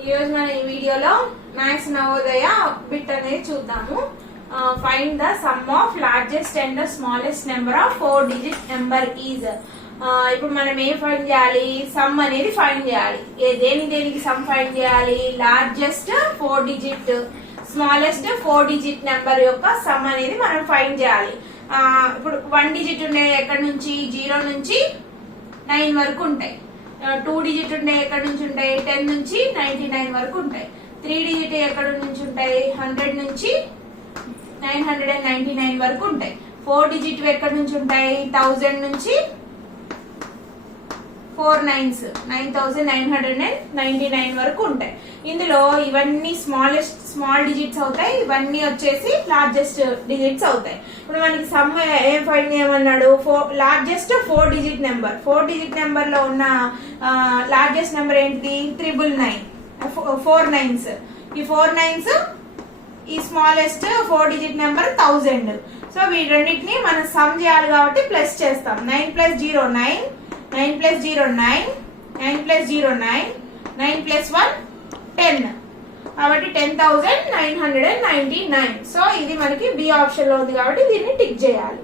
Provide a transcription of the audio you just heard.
ఈరోజు మన ఈ వీడియోలో మ్యాథ్స్ నవోదయ బిట్ అనేది చూద్దాము. Find the sum of largest and the smallest number of 4 digit number is. ఇప్పుడు మనం ఏం ఫైండ్ చేయాలి? సమ్ అనేది ఫైండ్ చేయాలి. దేనికి సమ్ ఫైండ్ చేయాలి? Largest 4 digit, smallest 4 digit number యొక్క సమ్ అనేది మనం ఫైండ్ చేయాలి. ఇప్పుడు 1 డిజిట్ ఉండే ఎక్కడి నుంచి 0 నుంచి 9 వరకు ఉంటాయి. 2 డిజిట్ ఉండే ఎక్కడి నుంచి ఉంటాయి 10 నుంచి 99 వరకు ఉంటాయి. 3 డిజిట్ ఎక్కడి నుంచి ఉంటాయి 100 నుంచి 999 వరకు ఉంటాయి. 4 డిజిట్ ఎక్కడి నుంచి ఉంటాయి 1000 నుంచి 4 9s 9999 వరకు ఉంటాయి. ఇందులో ఇవన్నీ స్మాల్ డిజిట్స్ అవుతాయి, ఇవన్నీ వచ్చేసి లార్జెస్ట్ డిజిట్స్ అవుతాయి. ఇప్పుడు మనకి సమ్ ఏం ఫైండ్ చేయమన్నాడు? Largest 4 digit number. 4 digit number లో ఉన్న లార్జెస్ట్ నెంబర్ ఏంటిది? 999, 4 9s. ఈ 4 9s ఈ స్మాలెస్ట్ 4 డిజిట్ నెంబర్ 1000. సో వీటన్నిటిని మనం సమ్ చేయాలి కాబట్టి ప్లస్ చేస్తాం. 9 + 0 9, 9 + 0 9, 9 + 0 9, 9 + 1 10. కాబట్టి 10,999. సో ఇది మనకి బి ఆప్షన్ లో ఉంది కాబట్టి దీన్ని టిక్ చేయాలి.